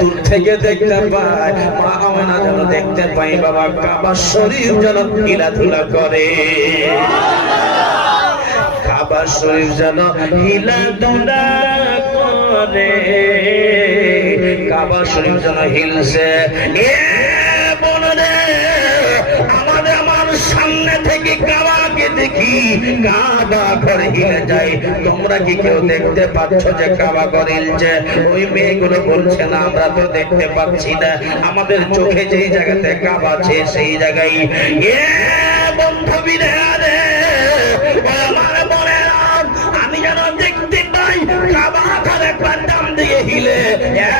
দূর থেকে দেখতে পাই মা আমেনা যেন দেখতে পাই বাবা কাবা শরীফ যেন হিলাধুলা করে, কাবা শরীফ যেন হিলাধুলা করে, কাবা শরীফ যেন হিলছে। আমার সামনে থেকে কাবাকে দেখি কাবা ঘর হিলে যায়, তোমরা কি কেউ দেখতে পাচ্ছ যে কাবা ঘর হিলছে? ওই মেয়েগুলো বলছে না আমরা তো দেখতে পাচ্ছি না, আমাদের চোখে যেই জায়গাতে কাবা আছে সেই জায়গায়। বন্ধুবিরে আমি যেন দেখতে পাই কাবা ঘর একবার ডান দিকে হিলে,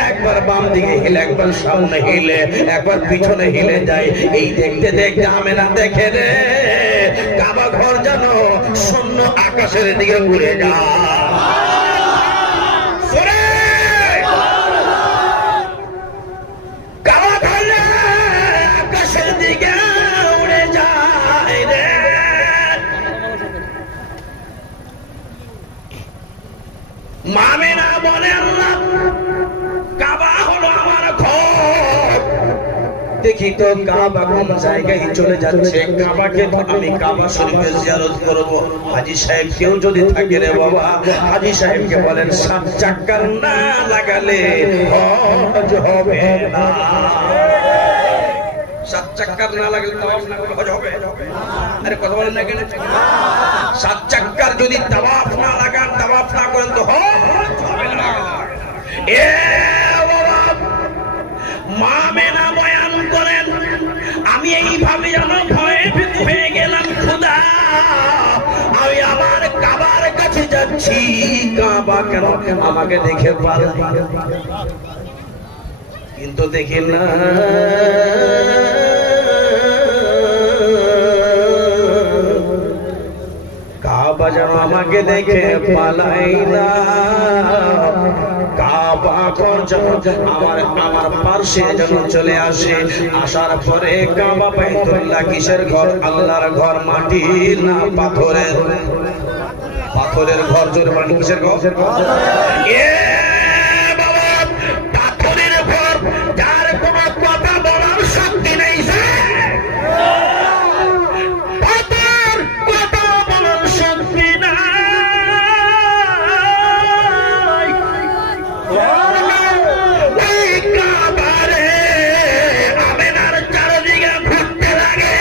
একবার বাম দিকে হিলে, একবার সামনে হিলে, একবার পিছনে হিলে যায়। এই দেখতে দেখতে আমেনা দেখে রে কাবা ঘর যেন শূন্য আকাশের দিকে উড়ে যায়, কাবা ঘর আকাশের দিকে উড়ে যায় রে। আমেনা বলে আল্লাহ কাবা হলো আমার ঘর, দেখি তো কাবা কোন জায়গায় চলে যাচ্ছে, কাবাকে তো আমি কাবা শরীফে জিয়ারত করব। হাজী সাহেব কেউ যদি থাকে রে বাবা, হাজী সাহেবকে বলেন 7 চাক্কার না লাগালে হজ হবে না, 7 চাক্কার না লাগালে তাওয়াফ না করলে হজ হবে? আরে কথা বলেন না কেন? 7 চাক্কার যদি তাওয়াফ না লাগান, তাওয়াফ না করেন তো হজ হবে না। এ বাবা মা আমেনা বয়ান করেন, আমি এইভাবে আমার ভয়ে ভীত হয়ে গেলাম, খোদা আমি আমার কাবার কাছে যাচ্ছি, কাবা কেন আমাকে দেখে পারে? কিন্তু দেখি না কাবা যেন আমাকে দেখে পালাই না, কাবা ঘর যেন আমার পাশে যেন চলে আসে। আসার পরে কাবা বাইতুল্লাহ কিসের ঘর? আল্লাহর ঘর, মাটির না পাথরের? পাথরের ঘর। জোরে বলেন কিসের ঘর? এ বাবা পাথরের ঘর, যার কোনো কথা বলার শক্তি নেই, পাথর কথা বলার শক্তি নাই। আমেনার চারদিকে ঘুরতে লাগে,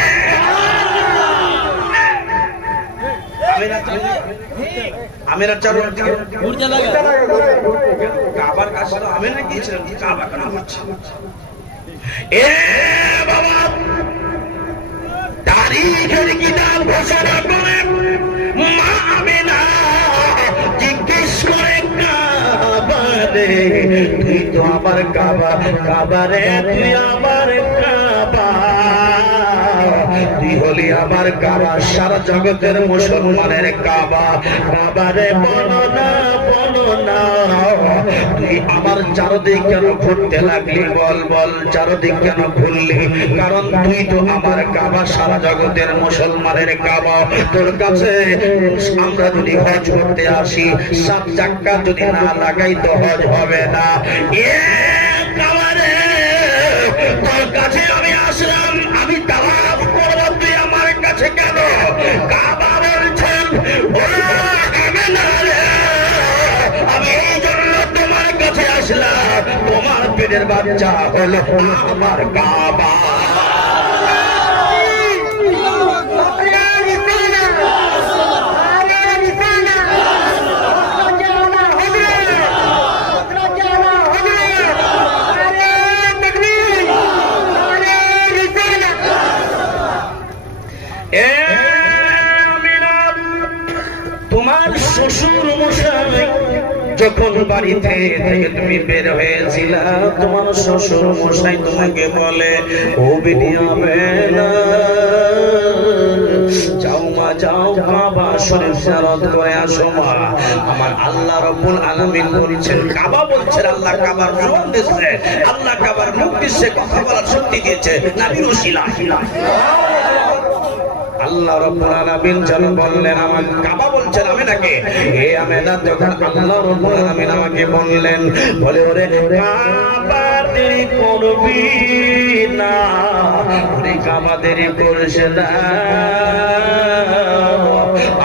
আমেনার চারদিকে ঘুরতে লাগে, কাবার কাছে তো আমেনা গিয়েছিলেন, কাবা কেন ঘুরছে? এ বাবা তারিখের কিতাব ঘোষণা করে মা আমেনা জিজ্ঞেস করে কাবারে তুই তো আমার কাবা, কাবারে তুই আমার কাবা, তুই হলি আমার কাবা, সারা জগতের মুসলমানের কাবা, কাবারে বলো না বলো না তুই আমার চারদিক কেন ঘুরতে লাগলি? বল বল চারদিক কেন ঘুরলি? কারণ তুই তো আমার কাবা, সারা জগতের মুসলমানের কাবা। তোর কাছে আমরা যদি হজ করতে আসি, 7 চাক্কা যদি না লাগাই তো হজ হবে না। এ কাবারে তোর কাছে আমি আসলাম, আমি তাওয়াফ করব, তুই আমার কাছে কেন? কাবা বলছেন ও আমেনা রে, আমি এই জন্য তোমার কাছে আসলাম, তোমার পেটের বাচ্চা হলো আমার কাবা। তোমার শ্বশুর মশাই যখন বাড়িতে থেকে তুমি বের হয়েছিল, তোমার শ্বশুর মশাই তোমাকে বলে ও বিটি আমেনা যাও মা যাও, কাবা শরীফ জিয়ারত করে আসো মা। আমার আল্লাহ রাব্বুল আলামিন বলছেন, কাবা বলছেন আল্লাহ কাবার জবান দিয়েছে, আল্লাহ কাবার মুখ দিয়েছে, কথা বলার শক্তি দিয়েছে নবীর ওসিলা। আল্লাহ রাব্বুল আলামিন যেন বললেন, আমার কাবা বলছেন আমেনাকে, হে আমেনা, যখন আল্লাহ রাব্বুল আলামিন আমাকে বললেন, বলে ওরে কাবা দেরি করবি না, ওরে কাবা দেরি করিস না,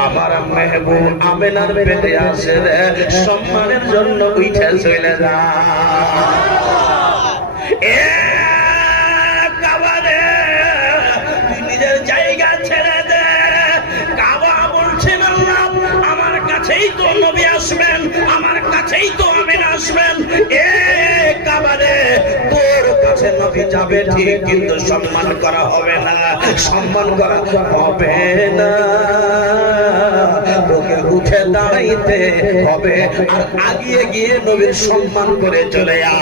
আমার মেহবুব আমেনার পেটে আছে রে, সম্মানের জন্য উঠে চলে যা। এ কাবা রে, তুই নিজের জায়গা ছেড়ে দে। কাবা বলছেন আল্লাহ, আমার কাছেই তো নবী আসবেন, আমার কাছেই তো আমেনা আসবেন। এ কাবা রে, তোর কাছে নবী যাবে ঠিক, কিন্তু সম্মান করা হবে না, সম্মান করা হবে না, তোকে উঠে দাঁড়াইতে হবে আর আগিয়ে গিয়ে নবীর সম্মান করে চলে আ।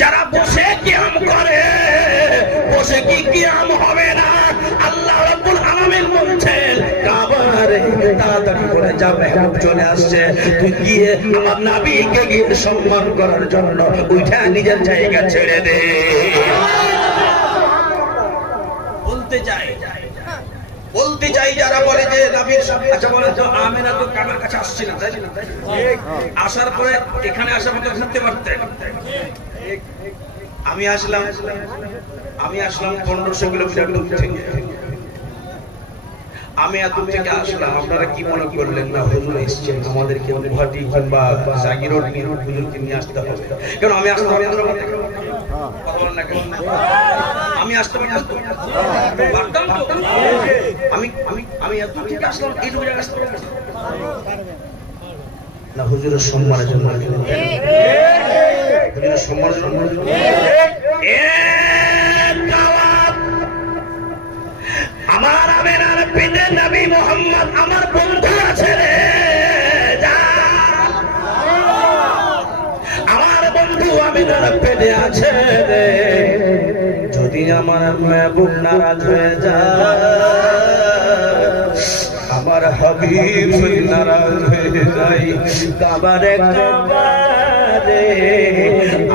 যারা বসে কিয়াম করে, বসে কি কিয়াম হবে না? আল্লাহ রাব্বুল আলামিন বলছেন, কাবারে তাড়াতাড়ি করে যা, মেহবুব চলে আসছে, তুই গিয়ে আমার নবীকে গিয়ে সম্মান করার জন্য উঠে নিজের জায়গা ছেড়ে দে। বলতে চাই যারা বলে যে নবীর, আচ্ছা বলে তো আমেনা তো কাবার কাছে আসছিল, তাই না? আসার পরে এখানে আসার মতো ঘুরতে পারতেন। আমি আসলাম 1500 কিলোমিটার দূর থেকে। আমি এত থেকে আসলাম, আপনারা কি মনে করলেন না হুজুর এসেছেন আমাদেরকে গুয়াহাটি কিংবা জাগিরোড হুজুরকে নিয়ে আসতে হবে? কেন আমি আসতে পারতাম না? আমি আসতে পারতাম তো, আমি এত থেকে আসলাম এইটুকু জায়গা আসতে পারতাম না। হুজুরের সম্মানের জন্য, হুজুরের সম্মানের জন্য। আমার আমেনার পেটে নবী মুহাম্মদ আমার বন্ধু আছে রে, আমার বন্ধু আমেনার পেটে আছে রে। যদি আমার মেহবুব নারাজ হয়ে যায়, আমার হাবিব যদি নারাজ হয়ে যায়, কাবারে কাবারে,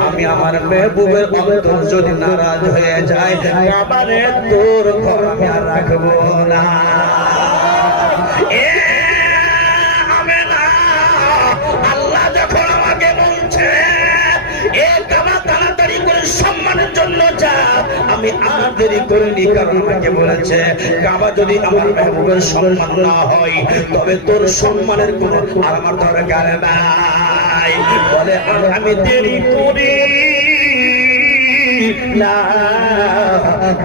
আমি আমার মেহবুবের অন্তর যদি নারাজ হয়ে যায়, কাবারে তোর ঘর আমি আর রাখবো না। আল্লাহ যখন আমাকে বলছে এ কাবা তাড়াতাড়ি করে সম্মানের জন্য যা, আমি আর দেরি করিনি, কারণ আমাকে বলেছে কাবা যদি আমার মেহবুবের সম্মান না হয়, তবে তোর সম্মানের কোনো আর আমার দরকার নাই। বলে আমি দেরি করি না,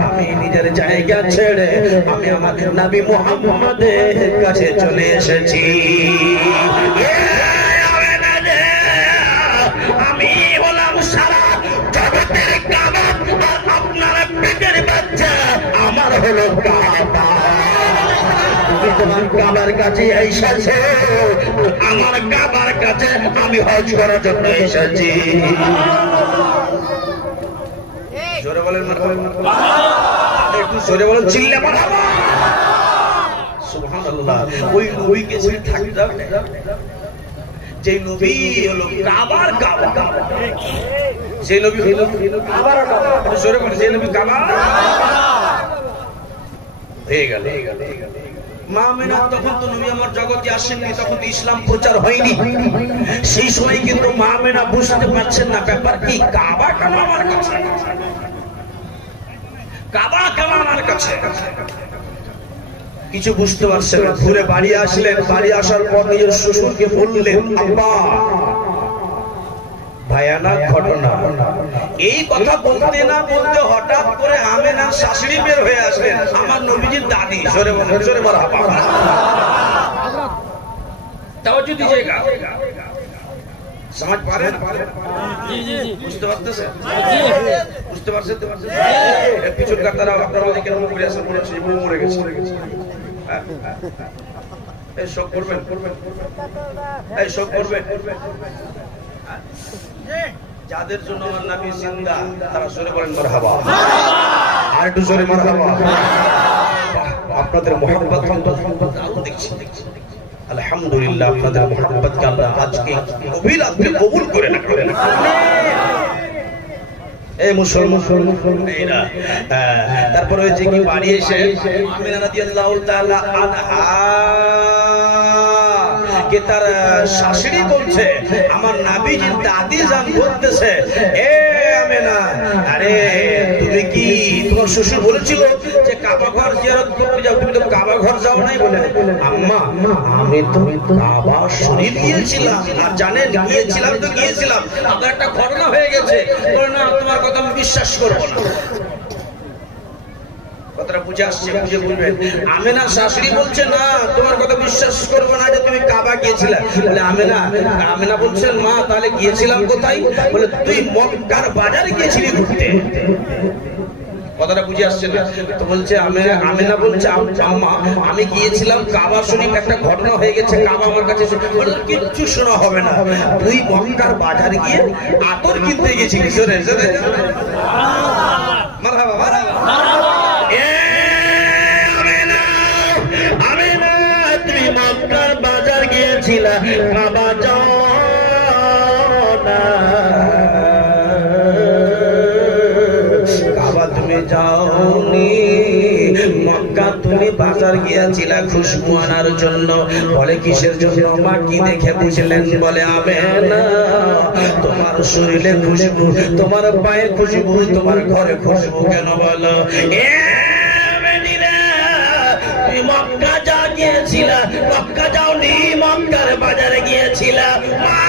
আমি নিজের জায়গা ছেড়ে আমি আমাদের নবী মুহাম্মদের কাছে চলে এসেছি। আমি হলাম সারা জগতের কাবা, আর আপনার পেটের বাচ্চা আমার হলো কাবা। তোমার কাবার কাছে এসেছে, আমার কাবার কাছে আমি হজ করার জন্য এসেছি। জোরে বলেন মারহাবা, একটু জোরে বলেন, চিল্লে মারহাবা, সুবহানাল্লাহ। ওই নবীকে ছেড়ে থাকতে হবে না, যে নবী হলো কাবার কাবা, যে নবী হলো কাবার কাবা, জোরে বলেন, যে নবী কাবা হয়ে গেল। মা আমেনা তখন তো নবী আমার জগতে আসেননি, তখন তো ইসলাম প্রচার হয়নি। সেই সময় কিন্তু মা আমেনা বুঝতে পারছেন না ব্যাপার কি, কাবা কেন আমার কাছে, কাবা কেন আমার কাছে, কিছু বুঝতে পারছেন না। ঘুরে বাড়ি আসলেন, বাড়ি আসার পর নিজের শ্বশুরকে বললেন, আব্বা ভয়ানক ঘটনা। এই কথা বলতে না বলতে হঠাৎ করে আমেনার শাশুড়ি বের হয়ে আসলেন, আমার নবীজির দাদি। জোরে বলেন, জোরে মারহাবা। তাও যদি জায়গা সমাজ পারেন, বুঝতে পারতেছেন, বুঝতে পারছেন তো? পিছন কাতারা আপনারা ওদিকে করে আসেন, মনে হচ্ছে বউ মরে গেছে। এই সব করবেন, এই সব করবেন। যাদের জন্য আমার নবী জিন্দা, তারা জোরে বলেন মারহাবা, আর একটু জোরে মারহাবা। আপনাদের মুহাব্বত দেখছি, আলহামদুলিল্লাহ আপনাদের মোহাম্মতকে আল্লাহ আজকে গভীর রাতে কবুল করে না আমিন। এই মুসলমান এরা তারপরে হয়েছে কি বাড়ি এসে আমিনা রাদিয়াল্লাহু তাআলা আনহা কে তার শাশুড়ি বলছে, আমার নবীজির দাদি জান বলতেছে, এ আমিনা, আরে তুমি কি তোমার শ্বশুর বলেছিল যে কাবা ঘর জিয়ারত করতে যাও, তুমি তো কাবা ঘর যাও নাই? বলে, আম্মা আমি তো কাবা শরীফ গিয়েছিলাম। আর জানেন গিয়েছিলাম তো গিয়েছিলাম, তো একটা ঘটনা হয়ে গেছে। বলে না, তোমার কথা আমি বিশ্বাস করবো না। কথাটা বুঝে আসছে? বুঝে বলবেন। আমেনা শাশুড়ি বলছে, না তোমার কথা বিশ্বাস করবো না যে তুমি কাবা গিয়েছিলে। বলে আমেনা বলছেন, মা তাহলে গিয়েছিলাম কোথায়? বলে তুই মক্কার বাজারে গিয়েছিলি ঘুরতে। কথাটা বুঝে আসছে না? তো বলছে আমেনা বলছে, আম্মা আমি গিয়েছিলাম কাবা শরীফ, একটা ঘটনা হয়ে গেছে, কাবা আমার কাছে কিচ্ছু শোনা হবে না। তুই মক্কার বাজারে গিয়ে আতর কিনতে গেছিলিস। মারহাবা মারহাবা। তুমি মক্কার বাজার গিয়েছিলা, কাবা যাও না, কাবা তুমি যাওনি, মক্কা তুমি বাজার গিয়েছিলা খুশবু আনার জন্য। বলে কিসের জন্য মা, কি দেখে বুঝলেন? বলে আমেনা তোমার শরীরে খুশবু, তোমার পায়ে খুশবু, তোমার ঘরে খুশবু কেন? বলো মক্কা যা গিয়েছিল, মক্কা যাওনি, মক্কার বাজারে গিয়েছিল। মা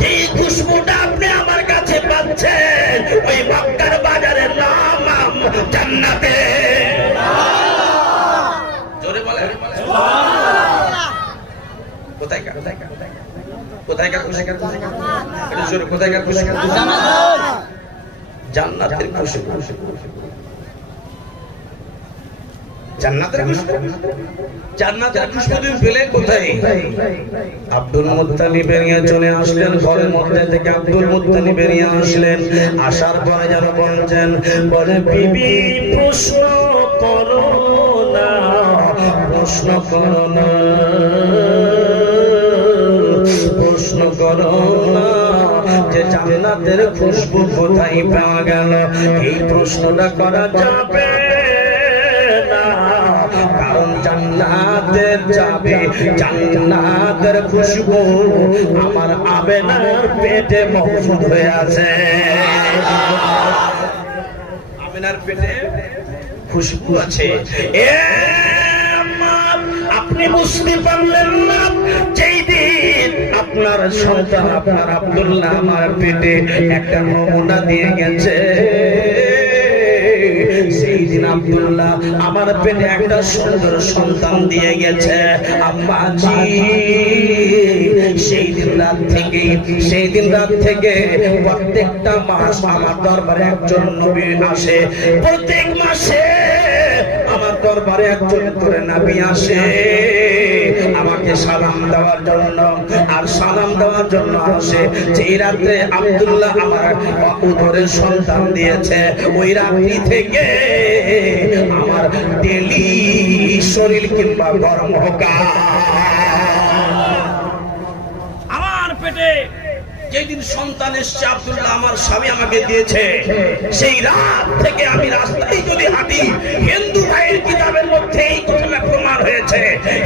যে খুশবুটা আপনি আমার কাছে পাচ্ছেন, ওই মক্কার বাজারের নাম জান্নাতে। জোরে বলে কোথায়কার জান্নাতের খুশবু। জান্নাতের খুশবু, জান্নাতের খুশবু তুমি পেলে কোথায়? আব্দুল মুত্তালিব বেরিয়ে চলে আসলেন ঘরের মধ্যে থেকে। আব্দুল মুত্তালিব বেরিয়ে আসলেন, আসার পরে যেন বলছেন, বলে বিবি প্রশ্ন করো না, প্রশ্ন করো না, প্রশ্ন করো না যে জান্নাতের খুশবু কোথায় পাওয়া গেল। এই প্রশ্নটা করা যাবে না, কারণ জান্নাতের যাবে, জান্নাতের খুশবু আমার আমেনার পেটে মহজুদ হয়ে আছে। আমেনার পেটে খুশবু আছে। আপনি বুঝতে পারলেন না, যেই দিন আপনার সন্তান আপনার আব্দুল্লাহ আমার পেটে একটা নমুনা দিয়ে গেছে, সেই দিন আব্দুল্লাহ আমার পেটে একটা সুন্দর সন্তান দিয়ে গেছে। আম্মাজি সেই দিন রাত থেকে প্রত্যেকটা মাস আমার দরবারে একজন নবী আসে। প্রত্যেক মাসে আমার দরবারে একজন করে নবী আসে আমাকে সালাম দেওয়ার জন্য। আর সালাম দেওয়ার জন্য আসে যে রাতে আব্দুল্লাহ আমার উদরের সন্তান দিয়েছে, ওই রাত্রি থেকে আমার ডেলি শরীর কিংবা গরম হোকা। আমার পেটে যেদিন সন্তান এসছে আব্দুল্লাহ আমার স্বামী আমাকে দিয়েছে, সেই রাত থেকে আমি রাস্তায় যদি হাঁটি, হিন্দু ভাইয়ের কিতাবের মধ্যে এই ঘটনা প্রমাণ হয়েছে।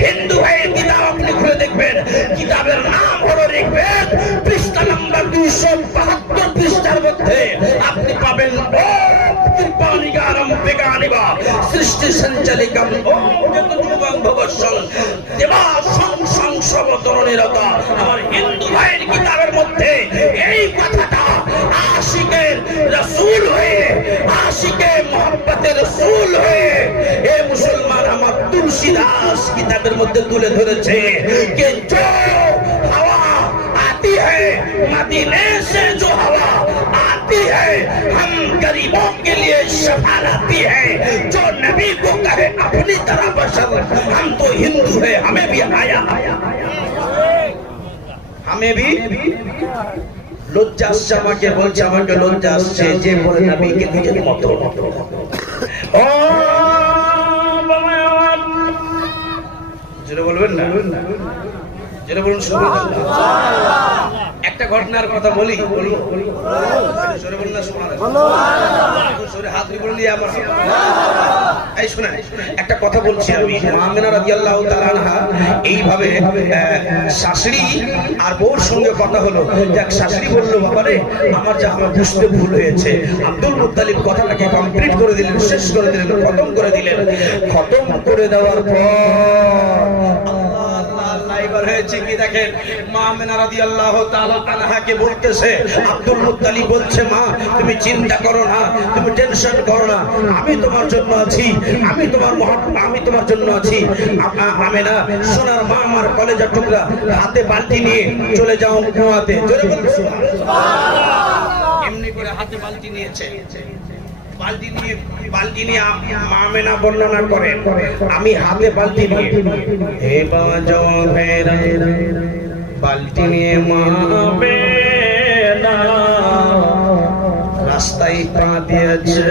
হিন্দু ভাইয়ের কিতাব আপনি খুলে দেখবেন, কিতাবের নাম হলো ঋগ্বেদ, পৃষ্ঠা নাম্বার 272 পৃষ্ঠার মধ্যে আপনি পাবেন সৃষ্টি সঞ্চালিকাম আমার হিন্দু ভাইয়ের কিতাবের মধ্যে এই কথাটা আশিকের রাসূল হয়ে, আশিকে মোহাম্মতের রাসূল হয়ে এ মুসলমান আমার তুলসীদাস কিতাবের মধ্যে তুলে ধরেছে যে जो हवा आती है मदीने से, जो हवा आती है हम गरीबों के लिए शफा लाती है। जो नबी को कहे अपनी तरह बशर, हम तो हिंदू है, हमें भी आया, हमें भी লজ্জা আসছে। আমাকে বলছে, আমাকে লজ্জা আসছে যে বলে নবীকে নিজের মতো। ও বাবা জোরে বলুন বলবেন না? যেটা বলুন সুবহানাল্লাহ। একটা ঘটনার কথা বলি, জোরে বলুন না সুবহানাল্লাহ। জোরে হাত দিয়ে বলুন আমার। এই শুনেন, একটা কথা বলছি আমি। মা আমিনা রাদিয়াল্লাহু তাআলা আনহা এইভাবে শাশুড়ি আর বউর সঙ্গে কথা হলো। যাক, শাশুড়ি বলল, বাবারে আমার বুঝতে ভুল হয়েছে। আব্দুল মুত্তালিব কথাটাকে কমপ্লিট করে দিলেন, শেষ করে দিলেন, খতম করে দিলেন। খতম করে দেওয়ার পর এবার হয়েছে কি দেখেন, মা আমিনা রাদিয়াল্লাহু তাআলা আনহাকে বলতেছে, আব্দুল মুত্তালিব বলছে, মা তুমি চিন্তা করো না, তুমি টেনশন করো না, আমি তোমার জন্য আছি, আমি তোমার জন্য আছি। আমিনা সোনার মা, আমার কলেজার টুকরা, হাতে বালতি নিয়ে চলে যাও কুয়াতে। জোরে বলুন সুবহানাল্লাহ। এমনি করে হাতে বালতি নিয়েছে। বালতি নিয়ে মা আমিনা বর্ণনা করেন, আমি হাতে বালতি নিয়ে বালতি নিয়ে মা আমিনা রাস্তায় পা দিয়েছে।